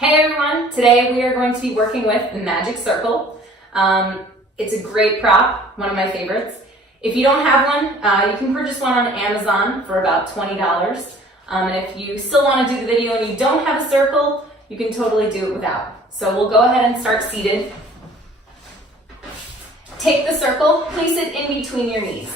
Hey everyone, today we are going to be working with the magic circle. It's a great prop, one of my favorites. If you don't have one, you can purchase one on Amazon for about $20. And if you still want to do the video and you don't have a circle, you can totally do it without. So we'll go ahead and start seated. Take the circle, place it in between your knees.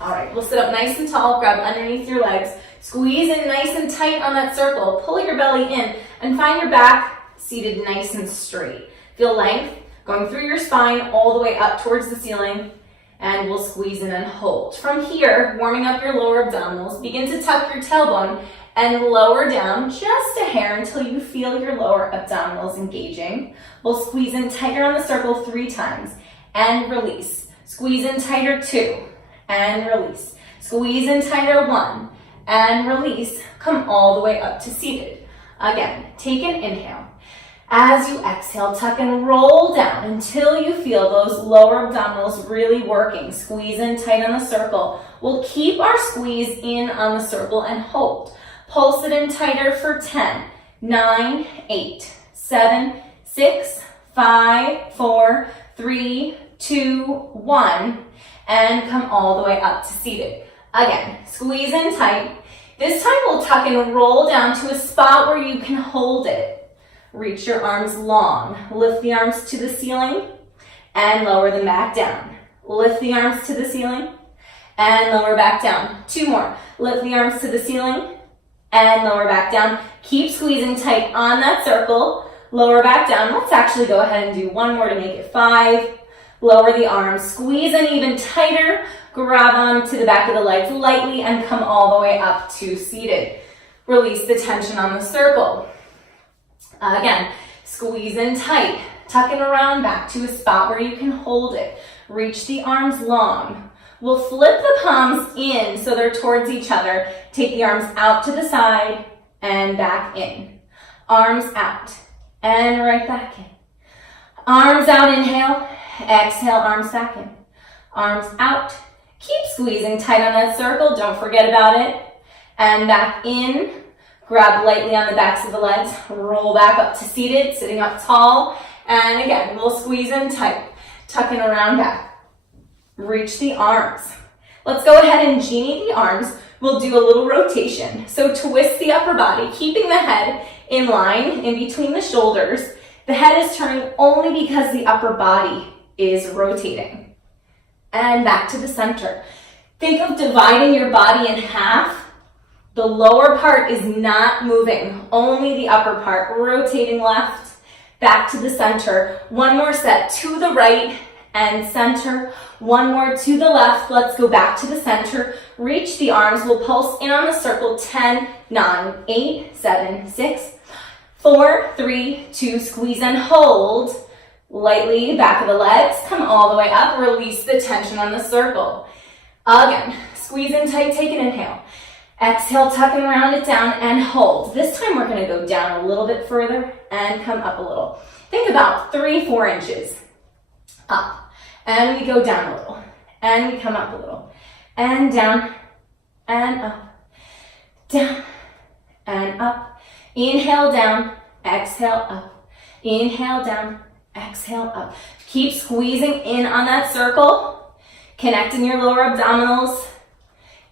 All right, we'll sit up nice and tall, grab underneath your legs, squeeze in nice and tight on that circle, pull your belly in, and find your back seated nice and straight. Feel length going through your spine all the way up towards the ceiling, and we'll squeeze in and hold. From here, warming up your lower abdominals, begin to tuck your tailbone and lower down just a hair until you feel your lower abdominals engaging. We'll squeeze in tighter on the circle 3 times and release. Squeeze in tighter 2 and release. Squeeze in tighter 1 and release. Come all the way up to seated. Again, take an inhale. As you exhale, tuck and roll down until you feel those lower abdominals really working. Squeeze in tight on the circle. We'll keep our squeeze in on the circle and hold. Pulse it in tighter for 10, 9, 8, 7, 6, 5, 4, 3, 2, 1, and come all the way up to seated. Again, squeeze in tight. This time we'll tuck and roll down to a spot where you can hold it. Reach your arms long. Lift the arms to the ceiling and lower them back down. Lift the arms to the ceiling and lower back down. 2 more. Lift the arms to the ceiling and lower back down. Keep squeezing tight on that circle. Lower back down. Let's actually go ahead and do 1 more to make it 5. Lower the arms. Squeeze in even tighter. Grab onto the back of the legs lightly and come all the way up to seated. Release the tension on the circle. Again, squeeze in tight. Tucking around back to a spot where you can hold it. Reach the arms long. We'll flip the palms in so they're towards each other. Take the arms out to the side and back in. Arms out and right back in. Arms out, inhale. Exhale, arms back in. Arms out. Keep squeezing tight on that circle. Don't forget about it. And back in. Grab lightly on the backs of the legs. Roll back up to seated, sitting up tall. And again, we'll squeeze in tight. Tucking around back. Reach the arms. Let's go ahead and genie the arms. We'll do a little rotation. So twist the upper body, keeping the head in line in between the shoulders. The head is turning only because the upper body is rotating. And back to the center. Think of dividing your body in half. The lower part is not moving, only the upper part. Rotating left, back to the center. 1 more set to the right and center. 1 more to the left. Let's go back to the center. Reach the arms. We'll pulse in on the circle. 10, 9, 8, 7, 6, 4, 3, 2. Squeeze and hold. Lightly, back of the legs, come all the way up, release the tension on the circle. Again, squeeze in tight, take an inhale. Exhale, tuck and round it down and hold. This time we're gonna go down a little bit further and come up a little. Think about 3-4 inches up. And we go down a little. And we come up a little. And down and up. Down and up. Inhale down, exhale up. Inhale down. Exhale up. Keep squeezing in on that circle. Connecting your lower abdominals.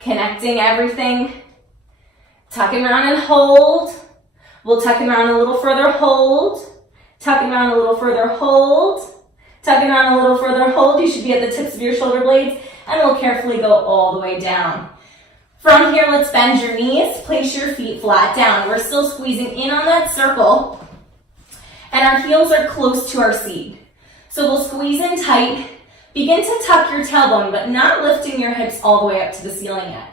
Connecting everything. Tucking around and hold. We'll tuck around a little further, hold. Tucking around a little further, hold. Tucking around a little further, hold. You should be at the tips of your shoulder blades. And we'll carefully go all the way down. From here, let's bend your knees. Place your feet flat down. We're still squeezing in on that circle. And our heels are close to our seat. So we'll squeeze in tight. Begin to tuck your tailbone, but not lifting your hips all the way up to the ceiling yet.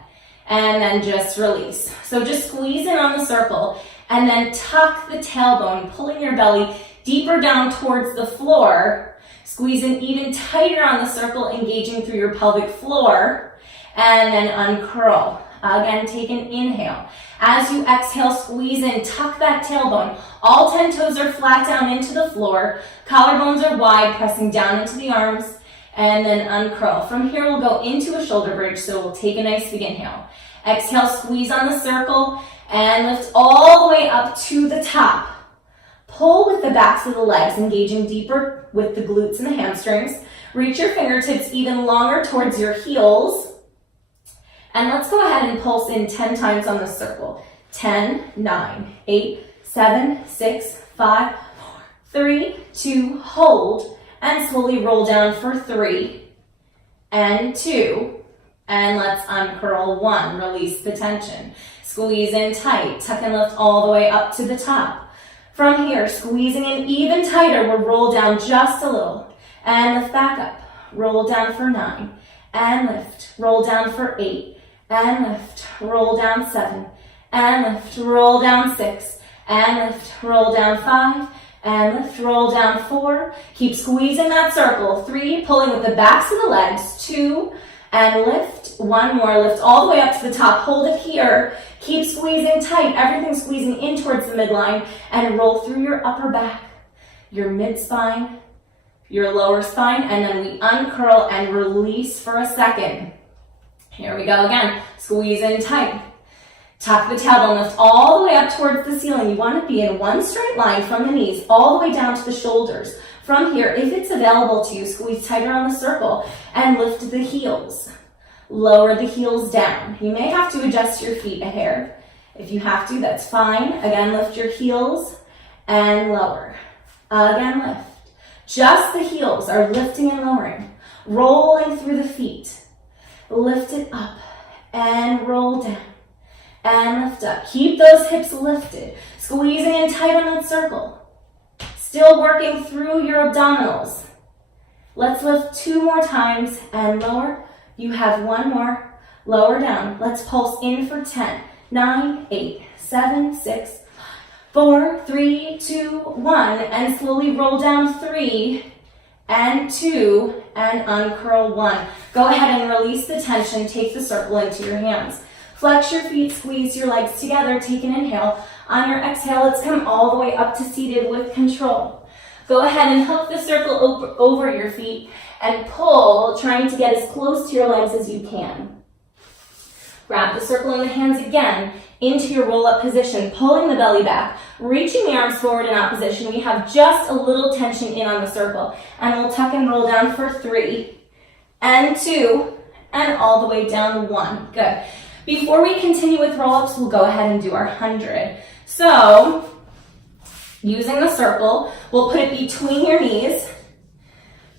And then just release. So just squeeze in on the circle and then tuck the tailbone, pulling your belly deeper down towards the floor. Squeeze in even tighter on the circle, engaging through your pelvic floor. And then uncurl. Again, take an inhale. As you exhale, squeeze in, tuck that tailbone. All 10 toes are flat down into the floor. Collarbones are wide, pressing down into the arms. And then uncurl. From here, we'll go into a shoulder bridge, so we'll take a nice big inhale. Exhale, squeeze on the circle, and lift all the way up to the backs of the legs, engaging deeper with the glutes and the hamstrings. Reach your fingertips even longer towards your heels. And let's go ahead and pulse in 10 times on the circle. 10, 9, 8, 7, 6, 5, 4, 3, 2, hold. And slowly roll down for 3 and 2. And let's uncurl 1. Release the tension. Squeeze in tight. Tuck and lift all the way up to the top. From here, squeezing in even tighter, we'll roll down just a little. And lift back up. Roll down for 9. And lift. Roll down for 8. And lift. Roll down 7. And lift. Roll down 6. And lift. Roll down 5. And lift. Roll down 4. Keep squeezing that circle. 3. Pulling with the backs of the legs. 2. And lift. 1 more. Lift all the way up to the top. Hold it here. Keep squeezing tight. Everything squeezing in towards the midline. And roll through your upper back, your mid-spine, your lower spine. And then we uncurl and release for a second. Here we go again. Squeeze in tight. Tuck the tailbone. Lift all the way up towards the ceiling. You want to be in one straight line from the knees all the way down to the shoulders. From here, if it's available to you, squeeze tighter on the circle and lift the heels. Lower the heels down. You may have to adjust your feet a hair. If you have to, that's fine. Again, lift your heels and lower. Again, lift. Just the heels are lifting and lowering. Rolling through the feet. Lift it up and roll down. And lift up. Keep those hips lifted. Squeezing in tight on that circle. Still working through your abdominals. Let's lift 2 more times and lower. You have 1 more. Lower down. Let's pulse in for 10, 9, 8, 7, 6, 5, 4, 3, 2, 1. And slowly roll down 3 and 2 and uncurl 1. Go ahead and release the tension. Take the circle into your hands. Flex your feet. Squeeze your legs together. Take an inhale. On your exhale, let's come all the way up to seated with control. Go ahead and hook the circle over your feet and pull, trying to get as close to your legs as you can. Grab the circle in the hands again into your roll-up position, pulling the belly back, reaching the arms forward in opposition. We have just a little tension in on the circle, and we'll tuck and roll down for 3 and 2 and all the way down 1. Good. Before we continue with roll-ups, we'll go ahead and do our 100. So, using the circle, we'll put it between your knees.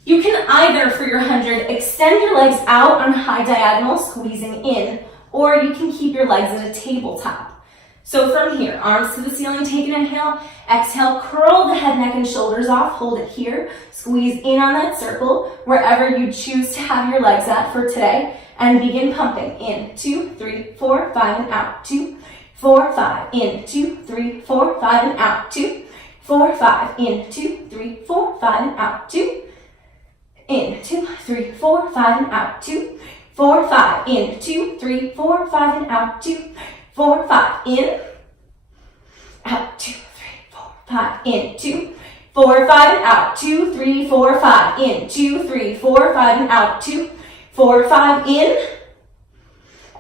You can either, for your 100, extend your legs out on high diagonal, squeezing in, or you can keep your legs at a tabletop. So from here, arms to the ceiling, take an inhale, exhale, curl the head, neck, and shoulders off, hold it here, squeeze in on that circle, wherever you choose to have your legs at for today, and begin pumping. In, 2, 3, 4, 5, and out, 2, 4, 5, in, 2, 3, 4, 5, and out, 2, 4, 5, in, 2, 3, 4, 5, and out, 2, in, 2, 3, 4, 5, and out, 2, 4, 5, in, 2, 3, 4, 5, and out, 2, 4, 5, in, out, 2, 3, 4, 5, in, 2, 4, 5, and out, 2, 3, 4, 5, in, 2, 3, 4, 5, and out, 2, 4, 5, in,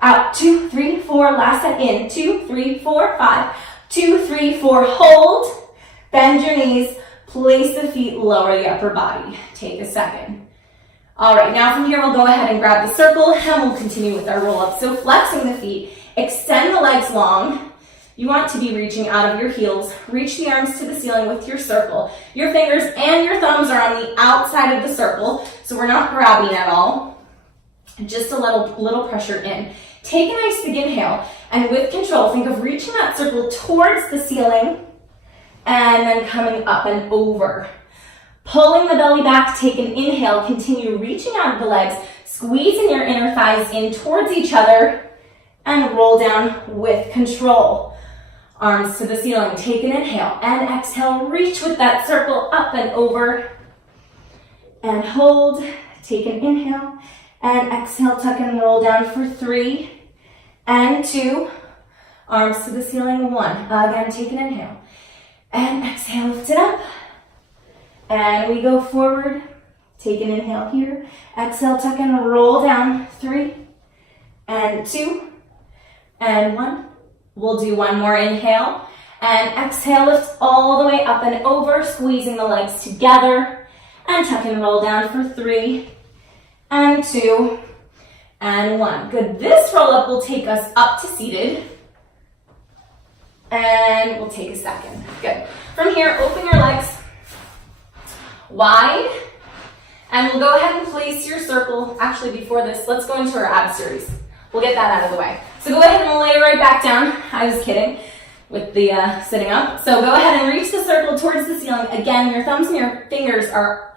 out, 2, 3, 4, last set, in, 2, 3, 4, 5, 2, 3, 4, hold, bend your knees, place the feet, lower the upper body. Take a second. All right, now from here, we'll go ahead and grab the circle, and we'll continue with our roll-up. So flexing the feet, extend the legs long. You want to be reaching out of your heels. Reach the arms to the ceiling with your circle. Your fingers and your thumbs are on the outside of the circle, so we're not grabbing at all. Just a little pressure in. Take a nice big inhale, and with control, think of reaching that circle towards the ceiling, and then coming up and over. Pulling the belly back, take an inhale, continue reaching out of the legs, squeezing your inner thighs in towards each other, and roll down with control. Arms to the ceiling, take an inhale, and exhale, reach with that circle up and over, and hold, take an inhale, and exhale, tuck and roll down for 3 and 2, arms to the ceiling, 1, again, take an inhale, and exhale, lift it up. And we go forward, take an inhale here, exhale, tuck and roll down, 3 and 2 and 1. We'll do one more inhale, And exhale, lift all the way up and over, squeezing the legs together. And tuck and roll down for 3 and 2 and 1. Good. This roll up will take us up to seated. And we'll take a second. Good. From here, open your legs wide. And we'll go ahead and place your circle. Actually, before this, let's go into our ab series. We'll get that out of the way. So go ahead and lay right back down. I was kidding with the sitting up. So go ahead and reach the circle towards the ceiling. Again, your thumbs and your fingers are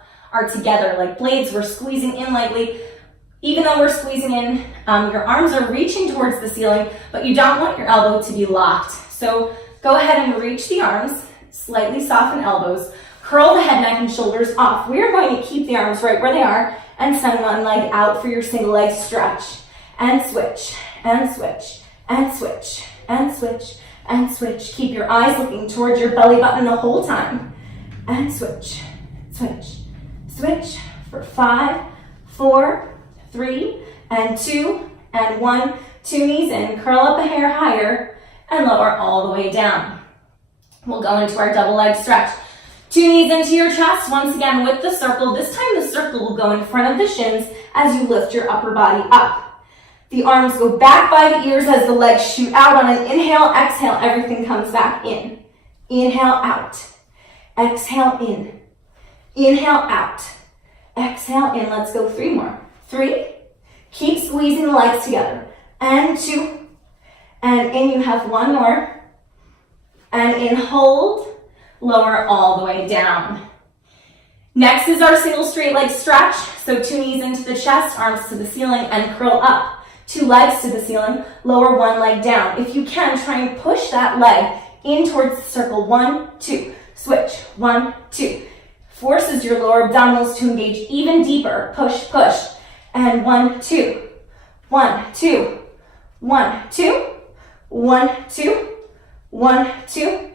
together like blades. We're squeezing in lightly. Even though we're squeezing in, your arms are reaching towards the ceiling, but you don't want your elbow to be locked. So go ahead and reach the arms, slightly soften elbows, curl the head, neck, and shoulders off. We are going to keep the arms right where they are and send one leg out for your single leg stretch. And switch, and switch, and switch, and switch, and switch. Keep your eyes looking towards your belly button the whole time. And switch, switch, switch for 5, 4, 3, and 2, and 1. 2 knees in, curl up a hair higher, and lower all the way down. We'll go into our double leg stretch. 2 knees into your chest, once again with the circle. This time the circle will go in front of the shins as you lift your upper body up. The arms go back by the ears as the legs shoot out on an inhale, exhale, everything comes back in. Inhale, out. Exhale, in. Inhale, out. Exhale, in. Let's go 3 more. 3. Keep squeezing the legs together. And 2. And in, you have 1 more. And in, hold. Lower all the way down. Next is our single straight leg stretch. So 2 knees into the chest, arms to the ceiling, and curl up. 2 legs to the ceiling, lower 1 leg down. If you can, try and push that leg in towards the circle. 1, 2, switch, 1, 2. Forces your lower abdominals to engage even deeper. Push, push. And 1, 2, 1, 2, 1, 2, 1, 2, 1, 2,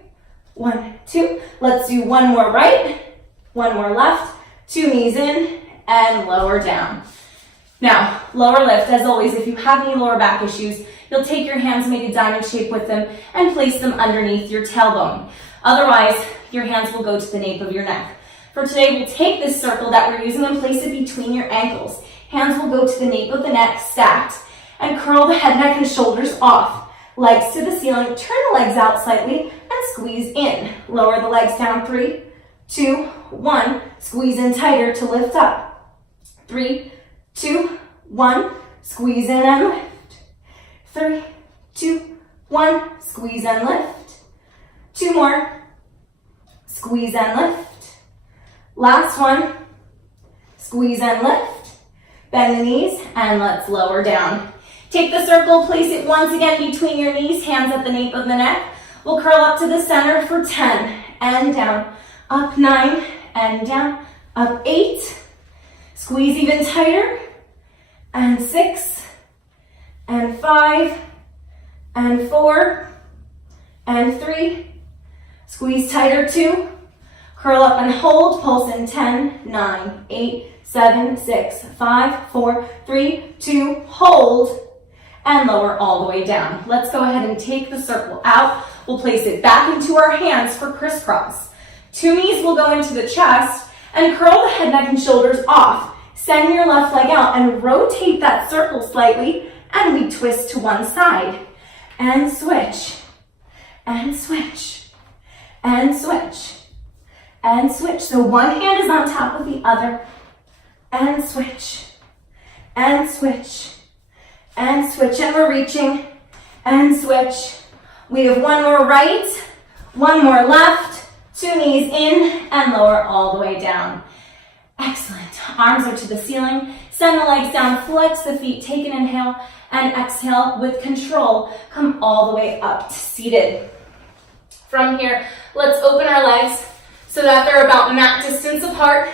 1, 2. Let's do 1 more right, 1 more left, 2 knees in, and lower down. Now, lower lift, as always, if you have any lower back issues, you'll take your hands, make a diamond shape with them, and place them underneath your tailbone. Otherwise, your hands will go to the nape of your neck. For today, we'll take this circle that we're using and place it between your ankles. Hands will go to the nape of the neck, stacked, and curl the head, neck, and shoulders off. Legs to the ceiling, turn the legs out slightly, and squeeze in. Lower the legs down, 3, 2, 1. Squeeze in tighter to lift up. 3, 2, 1, squeeze in and lift. 3, 2, 1, squeeze and lift. 2 more, squeeze and lift. Last one, squeeze and lift. Bend the knees and let's lower down. Take the circle, place it once again between your knees, hands at the nape of the neck. We'll curl up to the center for 10 and down. Up 9 and down. Up 8. Squeeze even tighter. And 6, and 5, and 4, and 3. Squeeze tighter, 2. Curl up and hold, pulse in 10, 9, 8, 7, 6, 5, 4, 3, 2, hold, and lower all the way down. Let's go ahead and take the circle out. We'll place it back into our hands for crisscross. 2 knees will go into the chest, and curl the head, neck, and shoulders off. Send your left leg out and rotate that circle slightly, and we twist to one side. And switch, and switch, and switch, and switch. So one hand is on top of the other, and switch, and switch, and switch. And we're reaching, and switch. We have 1 more right, 1 more left, 2 knees in, and lower all the way down. Excellent. Arms are to the ceiling. Send the legs down, flex the feet, take an inhale, and exhale with control. Come all the way up to seated. From here, let's open our legs so that they're about mat distance apart.